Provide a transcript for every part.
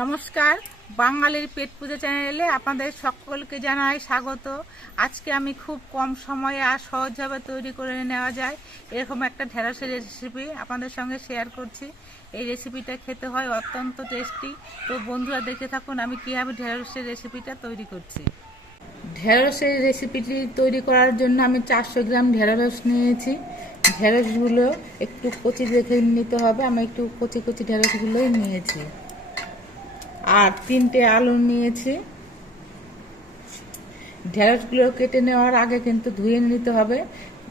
নমস্কার, বাঙালির পেট পুজো চ্যানেলে আপনাদের সকলকে জানাই স্বাগত। আজকে আমি খুব কম সময়ে আর সহজভাবে তৈরি করে নেওয়া যায় এরকম একটা ঢেঁড়সের রেসিপি আপনাদের সঙ্গে শেয়ার করছি। এই রেসিপিটা খেতে হয় অত্যন্ত টেস্টি তো বন্ধুরা, দেখে থাকুন আমি কীভাবে ঢেঁড়সের রেসিপিটা তৈরি করছি। ঢেঁড়সের রেসিপিটি তৈরি করার জন্য আমি চারশো গ্রাম ঢেঁড়স নিয়েছি। ঢেঁড়সগুলো একটু কচি দেখে নিতে হবে। আমি একটু কচি কচি ঢেঁড়সগুলোই নিয়েছি। আর তিনটে আলু নিয়েছি। ঢেঁড়সগুলো কেটে নেওয়ার আগে কিন্তু ধুয়ে নিতে হবে।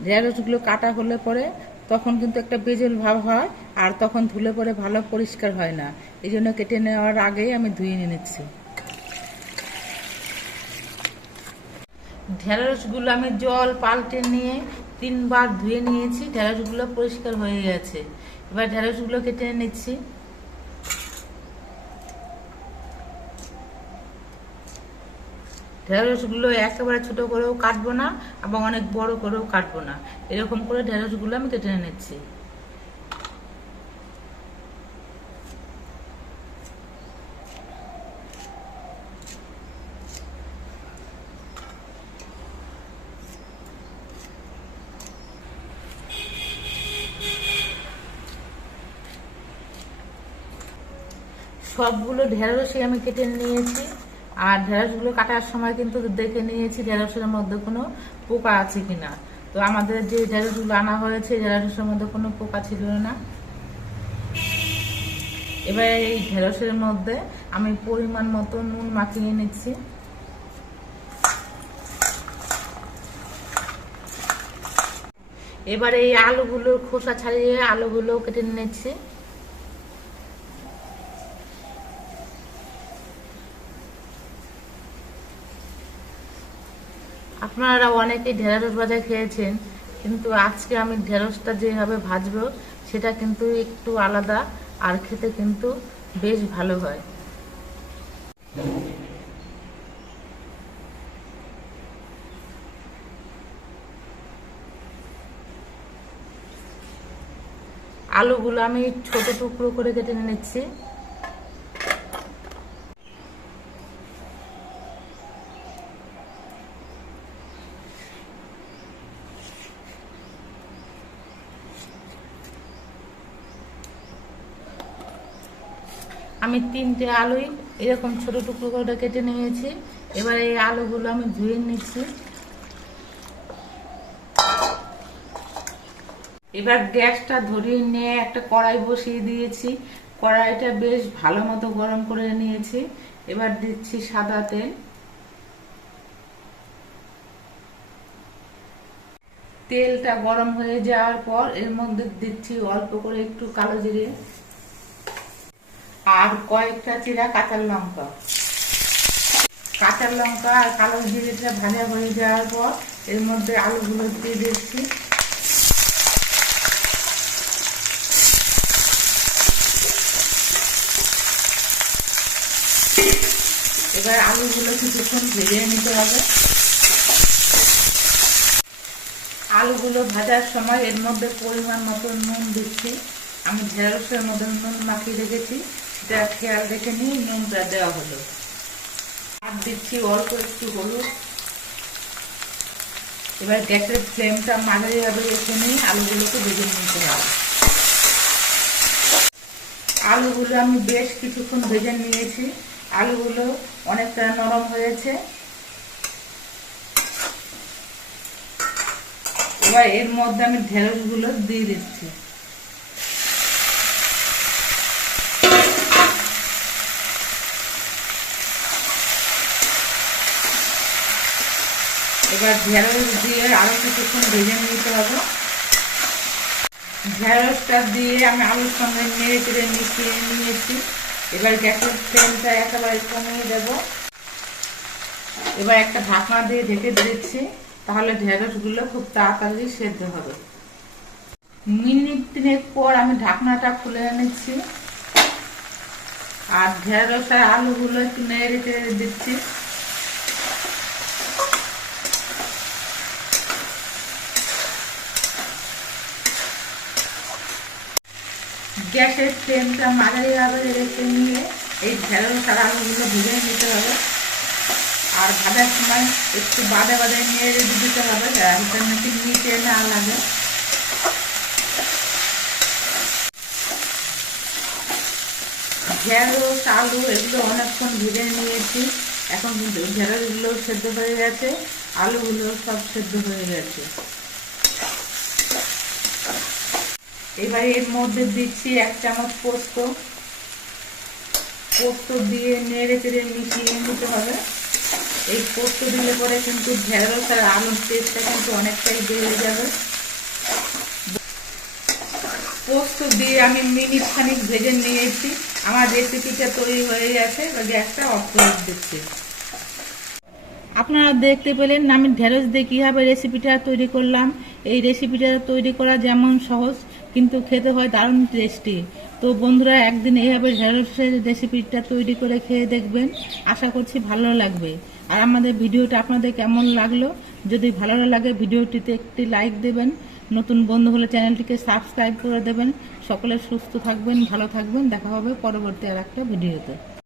ঢেঁড়সগুলো কাটা হলে পরে তখন কিন্তু একটা বেজল ভাব হয় আর তখন ধুলে পরে ভালো পরিষ্কার হয় না। এই জন্য কেটে নেওয়ার আগেই আমি ধুয়ে নিয়ে নিচ্ছি। ঢেঁড়সগুলো আমি জল পাল্টে নিয়ে তিনবার ধুয়ে নিয়েছি। ঢেঁড়সগুলো পরিষ্কার হয়ে গেছে। এবার ঢেঁড়সগুলো কেটে নিচ্ছি। ঢেঁড়সগুলো একেবারে ছোট করেও কাটবো না এবং অনেক বড় করেও কাটবো না। এরকম করে ঢেঁড়সগুলো আমি কেটে নিচ্ছি সবগুলো ঢেঁড়সই আমি কেটে নিয়েছি। আর ঢেঁড়সগুলো কাটার সময় কিন্তু দেখে নিয়েছি ঢেঁড়সের মধ্যে কোনো পোকা আছে কিনা। তো আমাদের যে ঢেঁড়সগুলো আনা হয়েছে ঢেঁড়সের মধ্যে কোনো পোকা ছিল না। এবার এই ঢেঁড়সের মধ্যে আমি পরিমাণ মতো নুন মাখিয়ে নিচ্ছি। এবার এই আলুগুলোর খোসা ছাড়িয়ে আলুগুলো কেটে নিচ্ছি। আপনারা অনেকেই ঢেঁড়স ভাজা খেয়েছেন, কিন্তু আজকে আমি ঢেঁড়সটা যেভাবে ভাজবো, সেটা কিন্তু একটু আলাদা আর খেতে কিন্তু বেশ ভালো হয়। আলুগুলো আমি ছোট টুকরো করে কেটে নিচ্ছি আমি তিনটে আলুই এরকম ছোট টুকরো করে কেটে নিয়েছি। এবার এই আলুগুলো আমি ধুয়ে নিচ্ছি। এবার গ্যাসটা ধরিয়ে নিয়ে একটা কড়াই বসিয়ে দিয়েছি। কড়াইটা বেশ ভালো মতো গরম করে নিয়েছি। এবার দিচ্ছি সাদা তেল। তেলটা গরম হয়ে যাওয়ার পর এর মধ্যে দিচ্ছি অল্প করে একটু কালো জিরে। আর কয়েকটা চিরা কাঁচা লঙ্কা। কাঁচা লঙ্কা আর কালো জিরেটা ভাজা হয়ে যাওয়ার পর এর মধ্যে আলুগুলো দিয়ে দিচ্ছি। এবার আলুগুলো কিছুক্ষণ ভেজে নিতে হবে। আলুগুলো ভাজার সময় এর মধ্যে পরিমাণ মতো নুন দিচ্ছি। আমি ঢেঁড়সের মধ্যে নুন মাখিয়ে রেখেছি। খেয়াল রেখে নিয়ে নুনটা দেওয়া হলো। আর দিচ্ছি অল্প একটু হলুদ। এবার গ্যাসের ফ্লেমটা মাঝারিভাবে রেখে নিয়ে আলুগুলোকে ভেজে নিতে হবে। আলুগুলো আমি বেশ কিছুক্ষণ ভেজে নিয়েছি। আলুগুলো অনেকটা নরম হয়েছে। এবার এর মধ্যে আমি ঢেঁড়সগুলো দিয়ে দিচ্ছি। এবার ঢেঁড়স দিয়ে আরও কিছুক্ষণ ভেজে নিতে হবে। ঢেঁড়সটা দিয়ে আমি আলুর সঙ্গে নেড়ে চেড়ে মিশিয়ে নিয়েছি। এবার গ্যাসের ফ্লেমটা একেবারে কমিয়ে দেব। এবার একটা ঢাকনা দিয়ে ঢেকে দিচ্ছি, তাহলে ঢেঁড়সগুলো খুব তাড়াতাড়ি সেদ্ধ হবে। মিনিট তিনেক পর আমি ঢাকনাটা খুলে এনেছি। আর ঢেঁড়স আর আলুগুলো একটু নেড়ে চেড়ে দিচ্ছি। গ্যাসের ফ্লেমটা মাঝারি ভাবে রেখে নিয়ে এই ঢেঁড়স আর আলুগুলো ভেজে নিতে হবে। আর ভাজার সময় একটু বাদে বাদে নিয়ে রেডি দিতে হবে, যাতে নাকি নিচে না লাগে। ঢেঁড়স, আলু এগুলো অনেকক্ষণ ভেজে নিয়েছি। এখন কিন্তু ঢেঁড়সগুলো সেদ্ধ হয়ে গেছে, আলুগুলো সব সেদ্ধ হয়ে গেছে। এবার এর মধ্যে দিচ্ছি এক চামচ পোস্ত। পোস্ত দিয়ে নেড়ে চেড়ে মিশিয়ে নিতে হবে। এই পোস্ত দিলে পরে কিন্তু ঢেঁড়স আর আলুর টেস্টটা কিন্তু অনেকটাই বেড়ে যাবে। পোস্ত দিয়ে আমি মিনিট খানিক ভেজে নিয়েছি। আমার রেসিপিটা তৈরি হয়ে গেছে। গ্যাসটা অফ করে দিচ্ছি। আপনারা দেখতে পেলেন আমি ঢেঁড়স দিয়ে কীভাবে রেসিপিটা তৈরি করলাম। এই রেসিপিটা তৈরি করা যেমন সহজ, কিন্তু খেতে হয় দারুণ টেস্টি তো বন্ধুরা, একদিন এইভাবে ঢেঁড়সের রেসিপিটা তৈরি করে খেয়ে দেখবেন। আশা করছি ভালো লাগবে। আর আমাদের ভিডিওটা আপনাদের কেমন লাগল? যদি ভালো লাগে ভিডিওটিতে একটি লাইক দেবেন। নতুন বন্ধু হলে চ্যানেলটিকে সাবস্ক্রাইব করে দেবেন। সকলে সুস্থ থাকবেন, ভালো থাকবেন। দেখা হবে পরবর্তী আর একটা ভিডিওতে।